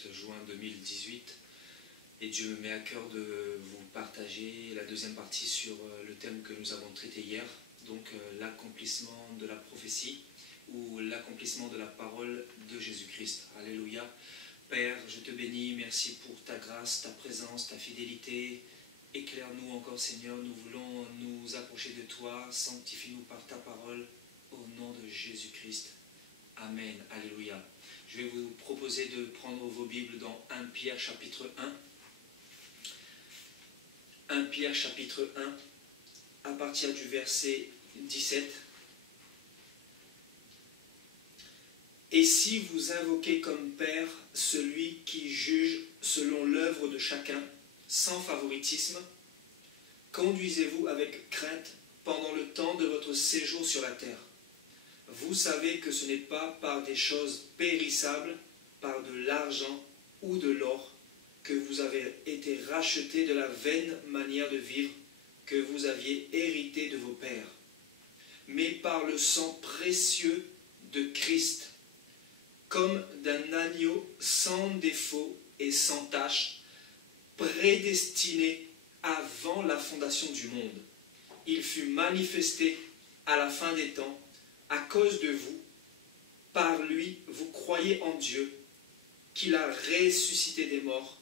27 juin 2018 et Dieu me met à cœur de vous partager la deuxième partie sur le thème que nous avons traité hier, donc l'accomplissement de la prophétie ou l'accomplissement de la parole de Jésus-Christ. Alléluia. Père, je te bénis, merci pour ta grâce, ta présence, ta fidélité. Éclaire-nous encore, Seigneur, nous voulons nous approcher de toi, sanctifie-nous par ta parole, au nom de Jésus-Christ. Amen. Alléluia. Je vais vous proposer de prendre vos Bibles dans 1 Pierre chapitre 1. 1 Pierre chapitre 1, à partir du verset 17. Et si vous invoquez comme Père celui qui juge selon l'œuvre de chacun, sans favoritisme, conduisez-vous avec crainte pendant le temps de votre séjour sur la terre. Vous savez que ce n'est pas par des choses périssables, par de l'argent ou de l'or, que vous avez été rachetés de la vaine manière de vivre que vous aviez hérité de vos pères, mais par le sang précieux de Christ, comme d'un agneau sans défaut et sans tache, prédestiné avant la fondation du monde. Il fut manifesté à la fin des temps à cause de vous. Par lui, vous croyez en Dieu, qu'il a ressuscité des morts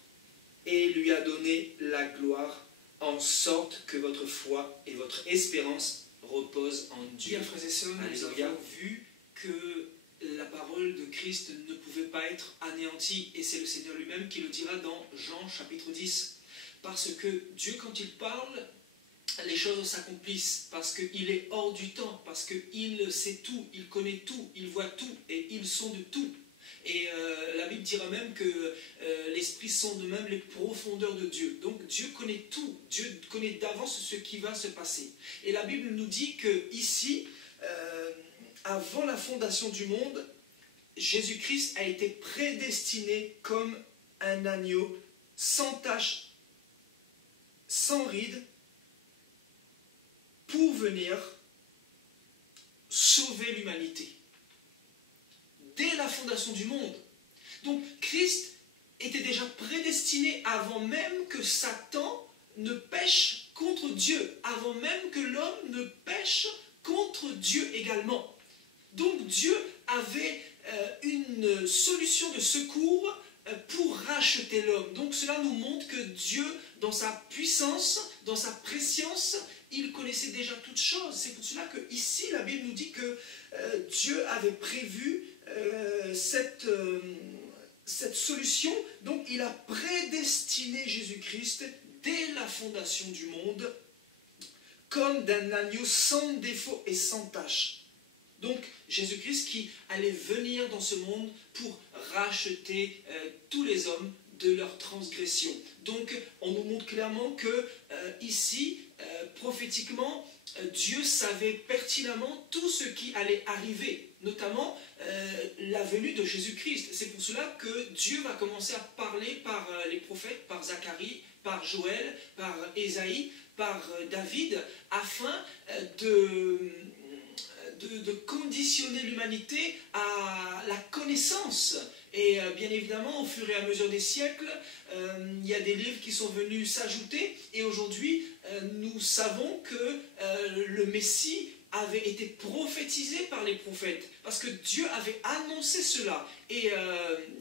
et lui a donné la gloire, en sorte que votre foi et votre espérance reposent en Dieu. Bien, frères et sœurs, nous avons vu que la parole de Christ ne pouvait pas être anéantie, et c'est le Seigneur lui-même qui le dira dans Jean chapitre 10. Parce que Dieu, quand il parle, les choses s'accomplissent, parce qu'il est hors du temps, parce qu'il sait tout, il connaît tout, il voit tout, et ils sont de tout. Et la Bible dira même que l'Esprit sonde même les profondeurs de Dieu. Donc Dieu connaît tout, Dieu connaît d'avance ce qui va se passer. Et la Bible nous dit que ici, avant la fondation du monde, Jésus-Christ a été prédestiné comme un agneau sans tache, sans ride, pour venir sauver l'humanité. Dès la fondation du monde. Donc Christ était déjà prédestiné avant même que Satan ne pêche contre Dieu, avant même que l'homme ne pêche contre Dieu également. Donc Dieu avait une solution de secours pour racheter l'homme. Donc cela nous montre que Dieu, dans sa puissance, dans sa préscience, il connaissait déjà toutes choses. C'est pour cela que ici la Bible nous dit que Dieu avait prévu cette solution. Donc il a prédestiné Jésus-Christ dès la fondation du monde comme d'un agneau sans défaut et sans tache. Donc Jésus-Christ qui allait venir dans ce monde pour racheter tous les hommes de leur transgression. Donc on nous montre clairement que ici, prophétiquement, Dieu savait pertinemment tout ce qui allait arriver, notamment la venue de Jésus-Christ. C'est pour cela que Dieu va commencer à parler par les prophètes, par Zacharie, par Joël, par Ésaïe, par David, afin de conditionner l'humanité à la connaissance. Et bien évidemment, au fur et à mesure des siècles, il y a des livres qui sont venus s'ajouter, et aujourd'hui, nous savons que le Messie avait été prophétisé par les prophètes, parce que Dieu avait annoncé cela. Et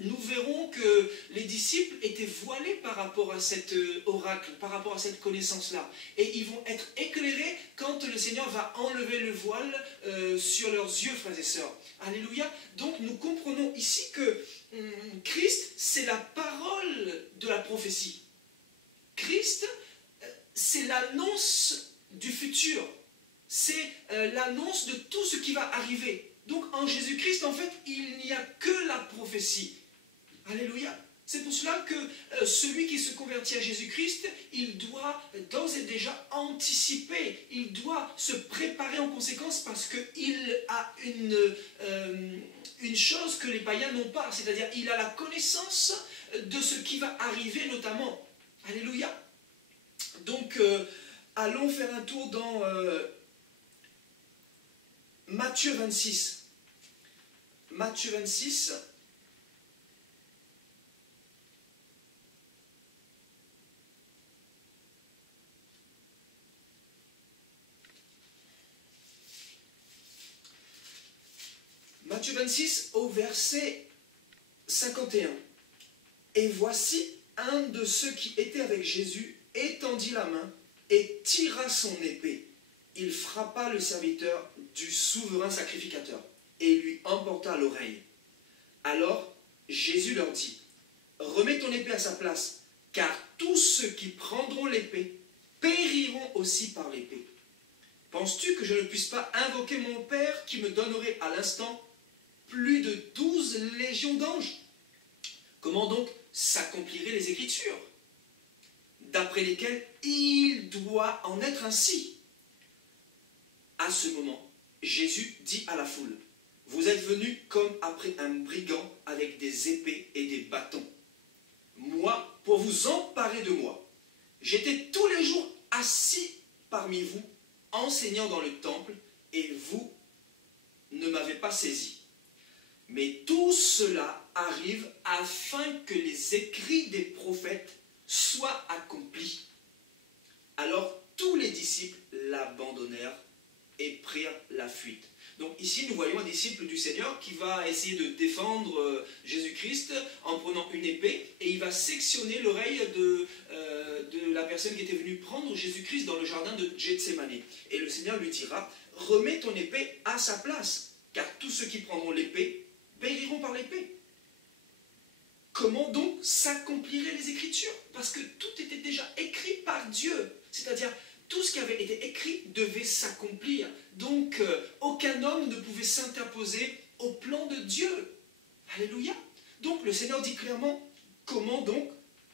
nous verrons que les disciples étaient voilés par rapport à cet oracle, par rapport à cette connaissance-là. Et ils vont être éclairés quand le Seigneur va enlever le voile sur leurs yeux, frères et sœurs. Alléluia. Donc nous comprenons ici que Christ, c'est la parole de la prophétie. Christ, c'est l'annonce du futur. C'est l'annonce de tout ce qui va arriver. Donc en Jésus-Christ, en fait, il n'y a que la prophétie. Alléluia. C'est pour cela que celui qui se convertit à Jésus-Christ, il doit d'ores et déjà anticiper, il doit se préparer en conséquence, parce qu'il a une chose que les païens n'ont pas, c'est-à-dire il a la connaissance de ce qui va arriver notamment. Alléluia. Donc allons faire un tour dans Matthieu 26. Matthieu 26. Matthieu 26 au verset 51. Et voici un de ceux qui étaient avec Jésus étendit la main et tira son épée. Il frappa le serviteur du souverain sacrificateur et lui emporta l'oreille. Alors Jésus leur dit, remets ton épée à sa place, car tous ceux qui prendront l'épée périront aussi par l'épée. Penses-tu que je ne puisse pas invoquer mon Père qui me donnerait à l'instant plus de 12 légions d'anges? Comment donc s'accompliraient les Écritures, d'après lesquelles il doit en être ainsi? À ce moment, Jésus dit à la foule, vous êtes venus comme après un brigand avec des épées et des bâtons. Moi, pour vous emparer de moi, j'étais tous les jours assis parmi vous, enseignant dans le temple, et vous ne m'avez pas saisi. Mais tout cela arrive afin que les écrits des prophètes soient accomplis. Alors tous les disciples l'abandonnèrent et prirent la fuite. Donc ici, nous voyons un disciple du Seigneur qui va essayer de défendre Jésus-Christ en prenant une épée, et il va sectionner l'oreille de la personne qui était venue prendre Jésus-Christ dans le jardin de Gethsémani. Et le Seigneur lui dira, remets ton épée à sa place, car tous ceux qui prendront l'épée périront par l'épée. Comment donc s'accompliraient les Écritures? Parce que tout était déjà écrit par Dieu, c'est-à-dire tout ce qui avait été écrit devait s'accomplir. Donc, aucun homme ne pouvait s'interposer au plan de Dieu. Alléluia. Donc, le Seigneur dit clairement, comment donc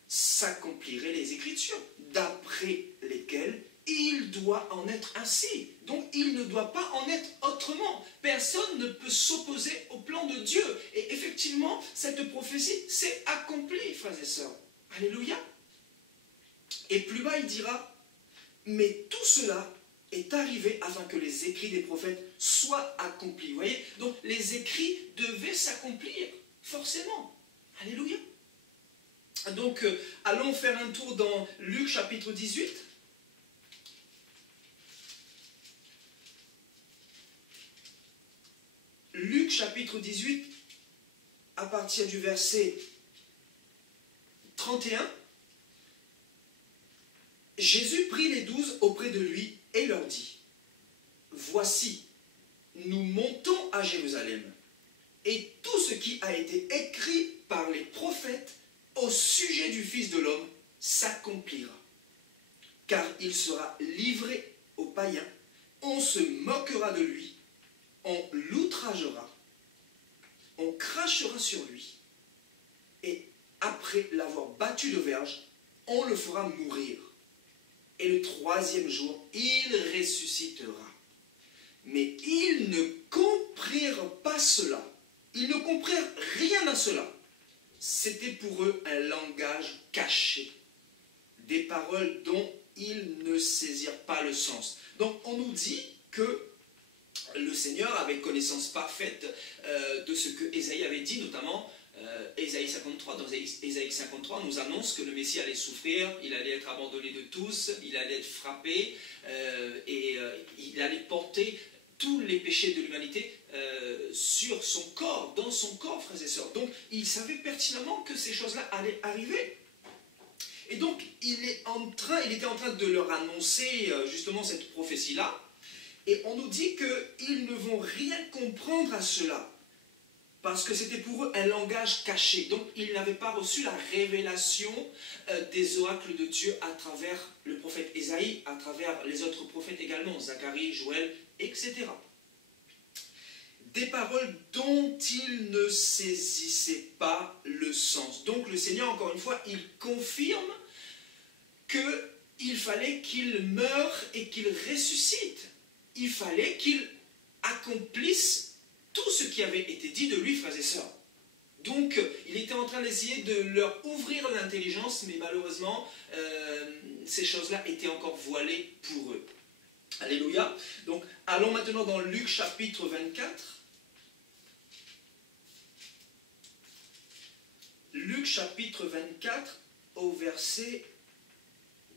s'accompliraient les Écritures, d'après lesquelles il doit en être ainsi. Donc, il ne doit pas en être autrement. Personne ne peut s'opposer au plan de Dieu. Et effectivement, cette prophétie s'est accomplie, frères et sœurs. Alléluia. Et plus bas, il dira, mais tout cela est arrivé afin que les écrits des prophètes soient accomplis. Vous voyez? Donc les écrits devaient s'accomplir, forcément. Alléluia. Donc allons faire un tour dans Luc chapitre 18. Luc chapitre 18, à partir du verset 31. Jésus prit les 12 auprès de lui et leur dit, voici, nous montons à Jérusalem, et tout ce qui a été écrit par les prophètes au sujet du Fils de l'homme s'accomplira. Car il sera livré aux païens, on se moquera de lui, on l'outragera, on crachera sur lui, et après l'avoir battu de verge, on le fera mourir. Et le troisième jour, il ressuscitera. Mais ils ne comprirent pas cela. Ils ne comprirent rien à cela. C'était pour eux un langage caché. Des paroles dont ils ne saisirent pas le sens. Donc on nous dit que le Seigneur avait connaissance parfaite de ce que Ésaïe avait dit, notamment Ésaïe 53. Dans Ésaïe 53, nous annonce que le Messie allait souffrir, il allait être abandonné de tous, il allait être frappé, et il allait porter tous les péchés de l'humanité sur son corps, dans son corps, frères et sœurs. Donc, il savait pertinemment que ces choses-là allaient arriver. Et donc, il était en train de leur annoncer justement cette prophétie-là, et on nous dit qu'ils ne vont rien comprendre à cela. Parce que c'était pour eux un langage caché. Donc, ils n'avaient pas reçu la révélation des oracles de Dieu à travers le prophète Ésaïe, à travers les autres prophètes également, Zacharie, Joël, etc. Des paroles dont ils ne saisissaient pas le sens. Donc, le Seigneur, encore une fois, il confirme qu'il fallait qu'il meure et qu'il ressuscite. Il fallait qu'il accomplisse tout ce qui avait été dit de lui, frères et sœurs. Donc, il était en train d'essayer de leur ouvrir l'intelligence, mais malheureusement, ces choses-là étaient encore voilées pour eux. Alléluia. Donc, allons maintenant dans Luc chapitre 24. Luc chapitre 24, au verset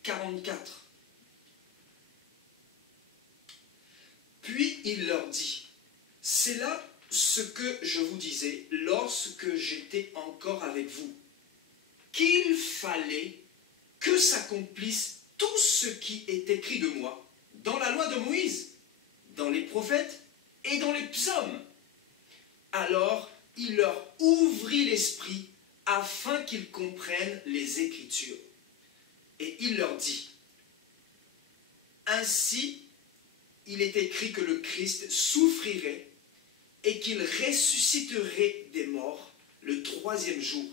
44. Puis il leur dit, c'est là ce que je vous disais lorsque j'étais encore avec vous, qu'il fallait que s'accomplisse tout ce qui est écrit de moi dans la loi de Moïse, dans les prophètes et dans les psaumes. Alors il leur ouvrit l'esprit afin qu'ils comprennent les Écritures. Et il leur dit, ainsi il est écrit que le Christ souffrirait et qu'il ressusciterait des morts le troisième jour,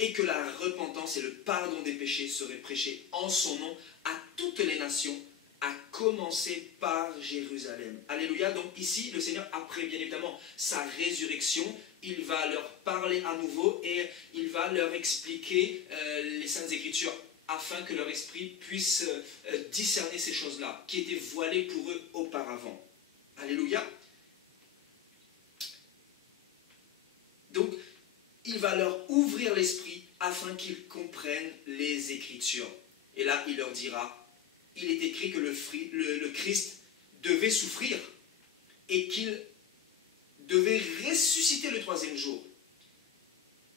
et que la repentance et le pardon des péchés seraient prêchés en son nom à toutes les nations, à commencer par Jérusalem. Alléluia. Donc ici, le Seigneur, après bien évidemment sa résurrection, il va leur parler à nouveau et il va leur expliquer les Saintes Écritures afin que leur esprit puisse discerner ces choses-là, qui étaient voilées pour eux auparavant. Alléluia. Donc, il va leur ouvrir l'esprit afin qu'ils comprennent les Écritures. Et là, il leur dira, il est écrit que le Christ devait souffrir et qu'il devait ressusciter le troisième jour.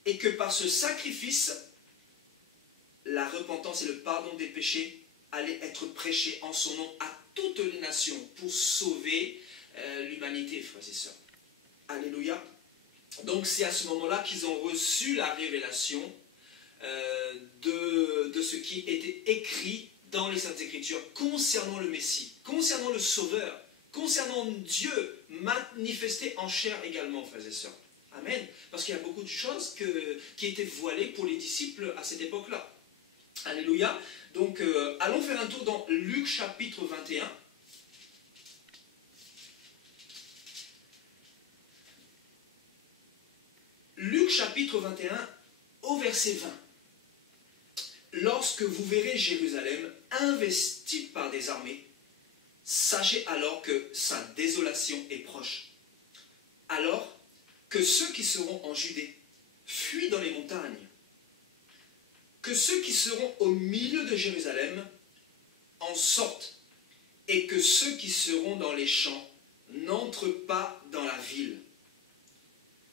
Et que par ce sacrifice, la repentance et le pardon des péchés allaient être prêchés en son nom à toutes les nations pour sauver l'humanité, frères et sœurs. Alléluia. Donc c'est à ce moment-là qu'ils ont reçu la révélation de ce qui était écrit dans les Saintes Écritures concernant le Messie, concernant le Sauveur, concernant Dieu manifesté en chair également, frères et sœurs. Amen. Parce qu'il y a beaucoup de choses qui étaient voilées pour les disciples à cette époque-là. Alléluia. Donc allons faire un tour dans Luc chapitre 21. Luc chapitre 21 au verset 20. Lorsque vous verrez Jérusalem investie par des armées, sachez alors que sa désolation est proche. Alors que ceux qui seront en Judée fuient dans les montagnes, que ceux qui seront au milieu de Jérusalem en sortent, et que ceux qui seront dans les champs n'entrent pas dans la ville.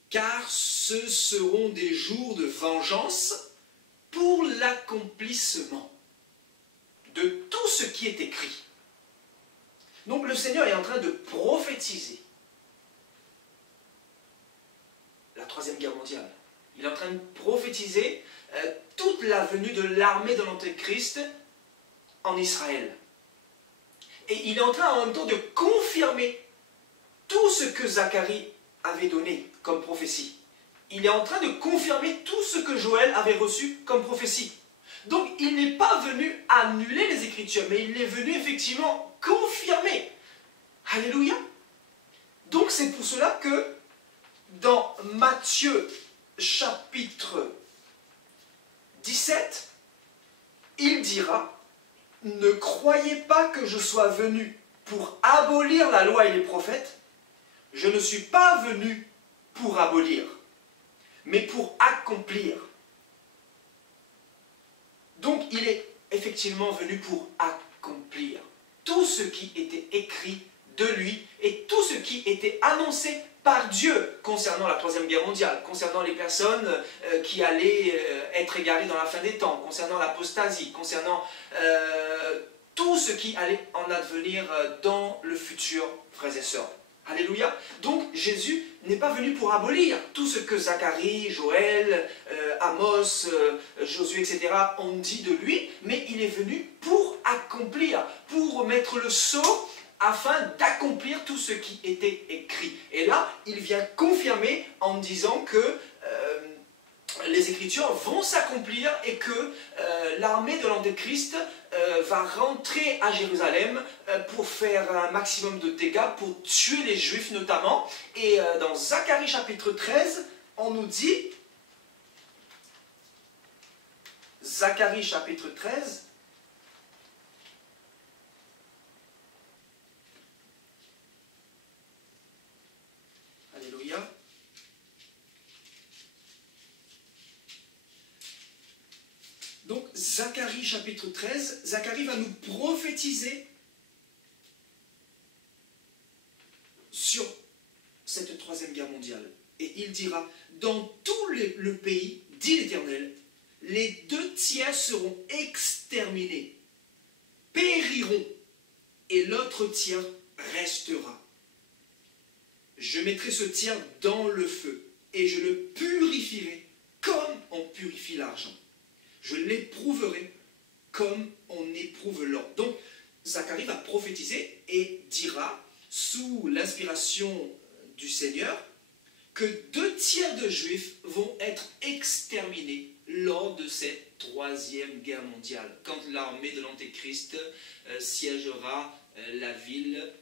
Car ce seront des jours de vengeance pour l'accomplissement de tout ce qui est écrit. Donc le Seigneur est en train de prophétiser la Troisième Guerre mondiale. Il est en train de prophétiser toute la venue de l'armée de l'Antéchrist en Israël. Et il est en train en même temps de confirmer tout ce que Zacharie avait donné comme prophétie. Il est en train de confirmer tout ce que Joël avait reçu comme prophétie. Donc il n'est pas venu annuler les Écritures, mais il est venu effectivement confirmer. Alléluia. Donc c'est pour cela que dans Matthieu chapitre 17, il dira, « Ne croyez pas que je sois venu pour abolir la loi et les prophètes. Je ne suis pas venu pour abolir, mais pour accomplir. » Donc il est effectivement venu pour accomplir tout ce qui était écrit de lui et tout ce qui était annoncé par Dieu concernant la Troisième Guerre mondiale, concernant les personnes qui allaient être égarées dans la fin des temps, concernant l'apostasie, concernant tout ce qui allait en advenir dans le futur, frères et sœurs. Alléluia. Donc Jésus n'est pas venu pour abolir tout ce que Zacharie, Joël, Amos, Josué, etc. ont dit de lui, mais il est venu pour accomplir, pour mettre le sceau afin d'accomplir tout ce qui était écrit. Et là, il vient confirmer en disant que les Écritures vont s'accomplir et que l'armée de l'Antéchrist va rentrer à Jérusalem pour faire un maximum de dégâts, pour tuer les Juifs notamment. Et dans Zacharie chapitre 13, on nous dit, Zacharie chapitre 13, alléluia. Donc, Zacharie chapitre 13, Zacharie va nous prophétiser sur cette Troisième Guerre il dira, dans tout le pays, dit l'Éternel, les 2 tiers seront exterminés, périront, et l'autre tiers restera. Je mettrai ce tiers dans le feu, et je le purifierai comme on purifie l'argent. Je l'éprouverai comme on éprouve l'or. Donc, Zacharie va prophétiser et dira, sous l'inspiration du Seigneur, que 2 tiers de Juifs vont être exterminés lors de cette 3e guerre mondiale, quand l'armée de l'Antéchrist siégera la ville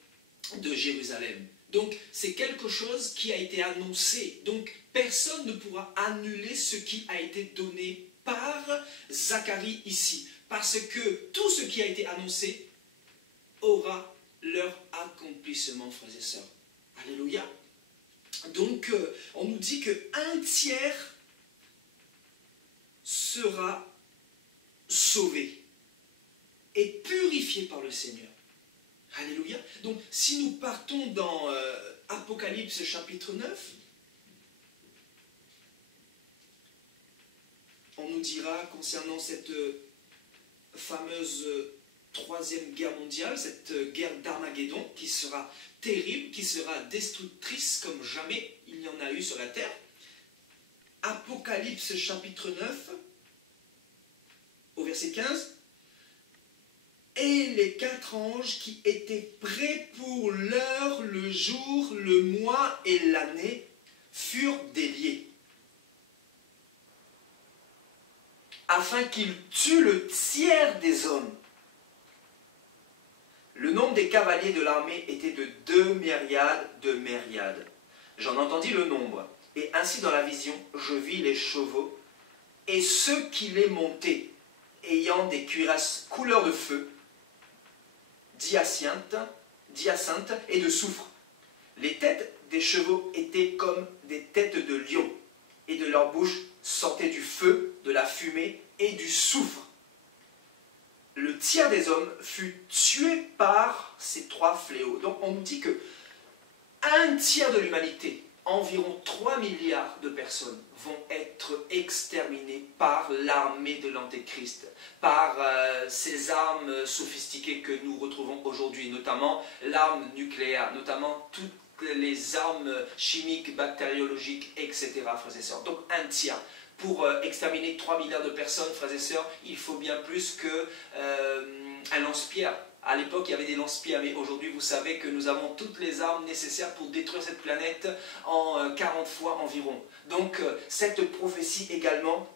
de Jérusalem. Donc, c'est quelque chose qui a été annoncé. Donc, personne ne pourra annuler ce qui a été donné par Zacharie ici. Parce que tout ce qui a été annoncé aura leur accomplissement, frères et sœurs. Alléluia. Donc, on nous dit que 1 tiers sera sauvé et purifié par le Seigneur. Alléluia. Donc, si nous partons dans Apocalypse chapitre 9, on nous dira concernant cette fameuse 3e guerre mondiale, cette guerre d'Armageddon, qui sera terrible, qui sera destructrice comme jamais il y en a eu sur la terre. Apocalypse chapitre 9, au verset 15. Et les 4 anges qui étaient prêts pour l'heure, le jour, le mois et l'année furent déliés, afin qu'ils tuent le tiers des hommes. Le nombre des cavaliers de l'armée était de 2 myriades de myriades. J'en entendis le nombre, et ainsi dans la vision, je vis les chevaux, et ceux qui les montaient, ayant des cuirasses couleur de feu, d'hyacinthe et de soufre. Les têtes des chevaux étaient comme des têtes de lions, et de leur bouche sortait du feu, de la fumée et du soufre. Le tiers des hommes fut tué par ces 3 fléaux. Donc on nous dit que 1 tiers de l'humanité, environ 3 milliards de personnes, vont être exterminées par l'armée de l'Antéchrist, par ces armes sophistiquées que nous retrouvons aujourd'hui, notamment l'arme nucléaire, notamment toutes les armes chimiques, bactériologiques, etc., frères et sœurs. Donc 1 tiers. Pour exterminer 3 milliards de personnes, frères et sœurs, il faut bien plus qu'un lance-pierre. À l'époque, il y avait des lance-pierres, mais aujourd'hui, vous savez que nous avons toutes les armes nécessaires pour détruire cette planète en 40 fois environ. Donc, cette prophétie également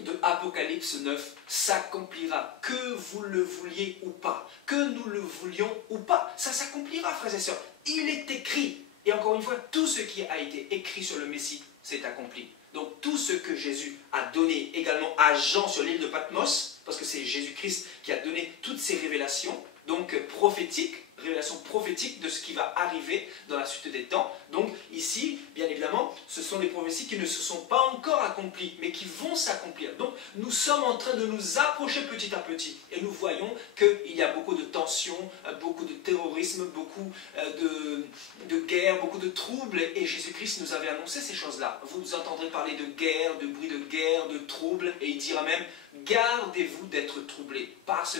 de Apocalypse 9 s'accomplira, que vous le vouliez ou pas, que nous le voulions ou pas, ça s'accomplira, frères et sœurs. Il est écrit, et encore une fois, tout ce qui a été écrit sur le Messie s'est accompli. Donc tout ce que Jésus a donné également à Jean sur l'île de Patmos, parce que c'est Jésus-Christ qui a donné toutes ces révélations, donc prophétiques, révélations prophétiques de ce qui va arriver dans la suite des temps. Donc ici, bien évidemment, ce sont des prophéties qui ne se sont pas encore accomplies, mais qui vont s'accomplir. Donc nous sommes en train de nous approcher petit à petit, et nous voyons qu'il y a beaucoup de tensions, beaucoup de terrorisme, beaucoup de guerre, beaucoup de troubles, et Jésus-Christ nous avait annoncé ces choses-là. Vous entendrez parler de guerre, de bruit de guerre, de troubles, et il dira même « Gardez-vous d'être troublés, parce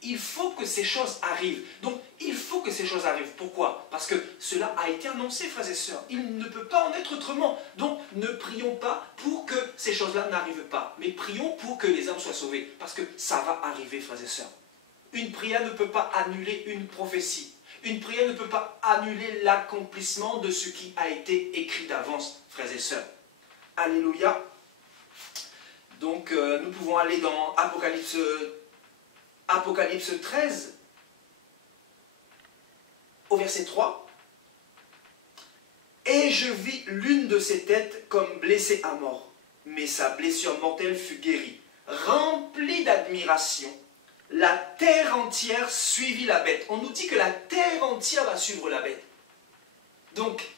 qu'il faut que ces choses arrivent. » Donc, il faut que ces choses arrivent. Pourquoi? Parce que cela a été annoncé, frères et sœurs. Il ne peut pas en être autrement. Donc, ne prions pas pour que ces choses-là n'arrivent pas, mais prions pour que les âmes soient sauvées, parce que ça va arriver, frères et sœurs. Une prière ne peut pas annuler une prophétie. Une prière ne peut pas annuler l'accomplissement de ce qui a été écrit d'avance, frères et sœurs. Alléluia. Donc, nous pouvons aller dans Apocalypse 13, au verset 3. « Et je vis l'une de ses têtes comme blessée à mort, mais sa blessure mortelle fut guérie. Remplie d'admiration, la terre entière suivit la bête. » On nous dit que la terre entière va suivre la bête. Donc,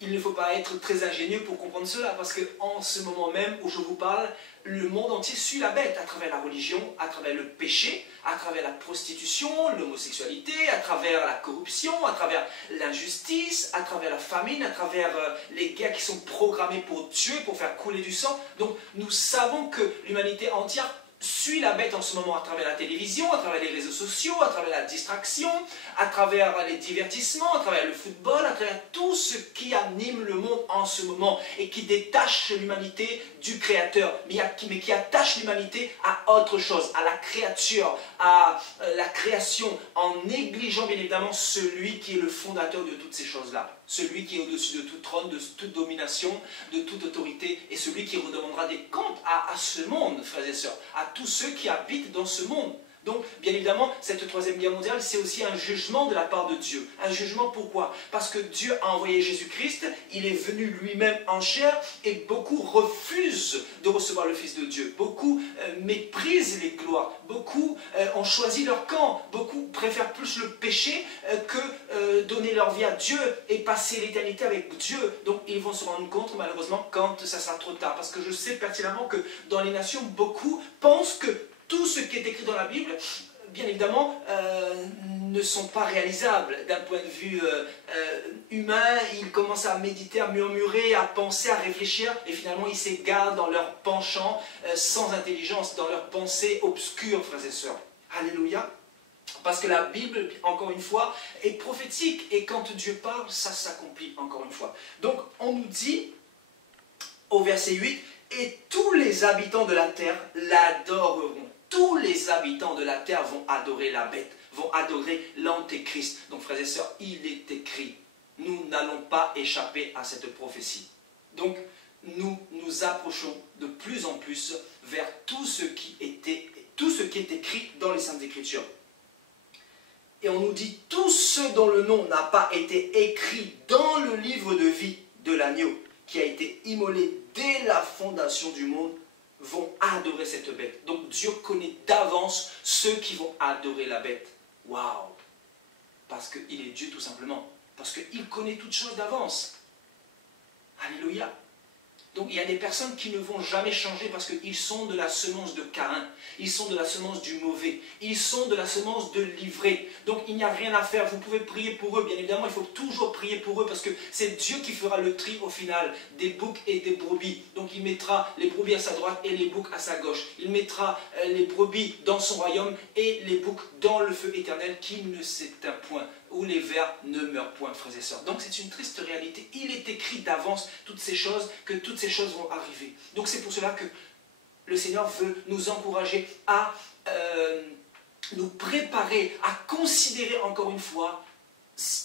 il ne faut pas être très ingénieux pour comprendre cela, parce qu'en ce moment même où je vous parle, le monde entier suit la bête à travers la religion, à travers le péché, à travers la prostitution, l'homosexualité, à travers la corruption, à travers l'injustice, à travers la famine, à travers les guerres qui sont programmées pour tuer, pour faire couler du sang. Donc nous savons que l'humanité entière suit la bête en ce moment à travers la télévision, à travers les réseaux sociaux, à travers la distraction, à travers les divertissements, à travers le football, à travers tout ce qui anime le monde en ce moment et qui détache l'humanité du Créateur, mais qui attache l'humanité à autre chose, à la créature, à la création, en négligeant bien évidemment celui qui est le fondateur de toutes ces choses-là. Celui qui est au-dessus de tout trône, de toute domination, de toute autorité, et celui qui redemandera des comptes à ce monde, frères et sœurs, à tous ceux qui habitent dans ce monde. Donc, bien évidemment, cette troisième guerre mondiale, c'est aussi un jugement de la part de Dieu. Un jugement pourquoi? Parce que Dieu a envoyé Jésus-Christ, il est venu lui-même en chair, et beaucoup refusent de recevoir le Fils de Dieu. Beaucoup méprisent les gloires, beaucoup ont choisi leur camp, beaucoup préfèrent plus le péché que donner leur vie à Dieu et passer l'éternité avec Dieu. Donc, ils vont se rendre compte, malheureusement, quand ça sera trop tard. Parce que je sais pertinemment que dans les nations, beaucoup pensent que tout ce qui est écrit dans la Bible, bien évidemment, ne sont pas réalisables d'un point de vue humain. Ils commencent à méditer, à murmurer, à penser, à réfléchir, et finalement ils s'égarent dans leur penchant sans intelligence, dans leurs pensées obscures, frères et sœurs. Alléluia. Parce que la Bible, encore une fois, est prophétique, et quand Dieu parle, ça s'accomplit, encore une fois. Donc on nous dit, au verset 8, « Et tous les habitants de la terre l'adoreront. » Tous les habitants de la terre vont adorer la bête, vont adorer l'antéchrist. Donc frères et sœurs, il est écrit, nous n'allons pas échapper à cette prophétie. Donc nous nous approchons de plus en plus vers tout ce qui est écrit dans les Saintes Écritures. Et on nous dit, tous ceux dont le nom n'a pas été écrit dans le livre de vie de l'agneau, qui a été immolé dès la fondation du monde, vont adorer cette bête. Donc Dieu connaît d'avance ceux qui vont adorer la bête. Waouh! Parce qu'il est Dieu tout simplement. Parce qu'il connaît toutes choses d'avance. Alléluia! Donc il y a des personnes qui ne vont jamais changer parce qu'ils sont de la semence de Caïn. Ils sont de la semence du mauvais. Ils sont de la semence de l'ivrée. Donc il n'y a rien à faire. Vous pouvez prier pour eux. Bien évidemment, il faut toujours prier pour eux parce que c'est Dieu qui fera le tri au final des boucs et des brebis. Donc il mettra les brebis à sa droite et les boucs à sa gauche. Il mettra les brebis dans son royaume et les boucs dans le feu éternel qui ne s'éteint point, où les vers ne meurent point, frères et sœurs. Donc c'est une triste réalité. Il est écrit d'avance toutes ces choses, que toutes ces choses vont arriver. Donc c'est pour cela que le Seigneur veut nous encourager à nous préparer, à considérer encore une fois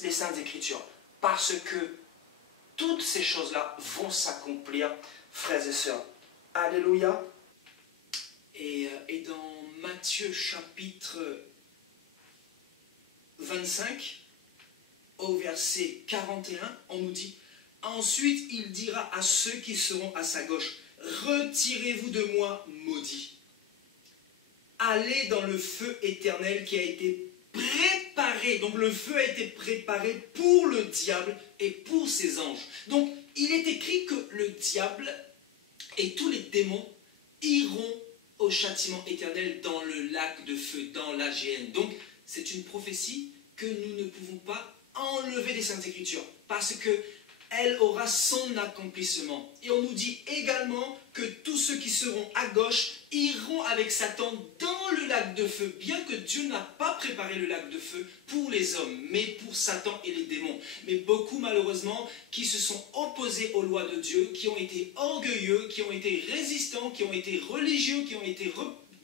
les Saintes Écritures. Parce que toutes ces choses-là vont s'accomplir, frères et sœurs. Alléluia. Et dans Matthieu chapitre 25, au verset 41, on nous dit « Ensuite, il dira à ceux qui seront à sa gauche, « Retirez-vous de moi, maudits. Allez dans le feu éternel qui a été préparé. » Donc le feu a été préparé pour le diable et pour ses anges. Donc il est écrit que le diable et tous les démons iront au châtiment éternel dans le lac de feu, dans la géhenne. Donc c'est une prophétie que nous ne pouvons pas enlever des Saintes Écritures, parce qu'elle aura son accomplissement. Et on nous dit également que tous ceux qui seront à gauche iront avec Satan dans le lac de feu, bien que Dieu n'a pas préparé le lac de feu pour les hommes, mais pour Satan et les démons. Mais beaucoup, malheureusement, qui se sont opposés aux lois de Dieu, qui ont été orgueilleux, qui ont été résistants, qui ont été religieux, qui ont été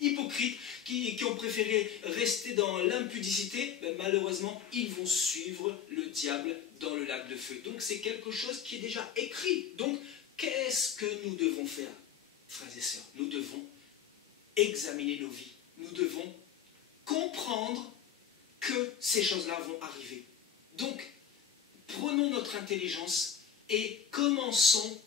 hypocrites, qui ont préféré rester dans l'impudicité, ben malheureusement, ils vont suivre le diable dans le lac de feu. Donc c'est quelque chose qui est déjà écrit. Donc qu'est-ce que nous devons faire, frères et sœurs? Nous devons examiner nos vies. Nous devons comprendre que ces choses-là vont arriver. Donc, prenons notre intelligence et commençons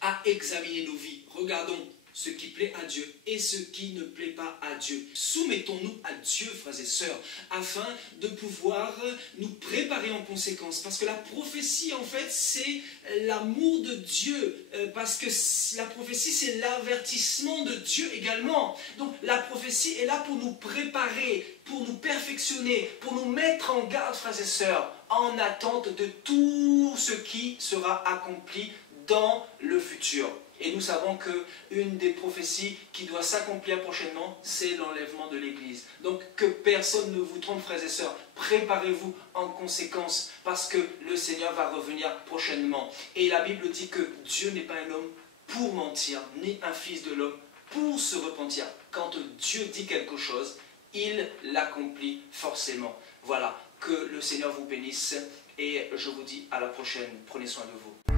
à examiner nos vies. Regardons ce qui plaît à Dieu et ce qui ne plaît pas à Dieu. Soumettons-nous à Dieu, frères et sœurs, afin de pouvoir nous préparer en conséquence. Parce que la prophétie, en fait, c'est l'amour de Dieu. Parce que la prophétie, c'est l'avertissement de Dieu également. Donc, la prophétie est là pour nous préparer, pour nous perfectionner, pour nous mettre en garde, frères et sœurs, en attente de tout ce qui sera accompli dans le futur. Et nous savons qu'une des prophéties qui doit s'accomplir prochainement, c'est l'enlèvement de l'Église. Donc que personne ne vous trompe, frères et sœurs. Préparez-vous en conséquence parce que le Seigneur va revenir prochainement. Et la Bible dit que Dieu n'est pas un homme pour mentir, ni un fils de l'homme pour se repentir. Quand Dieu dit quelque chose, il l'accomplit forcément. Voilà, que le Seigneur vous bénisse et je vous dis à la prochaine. Prenez soin de vous.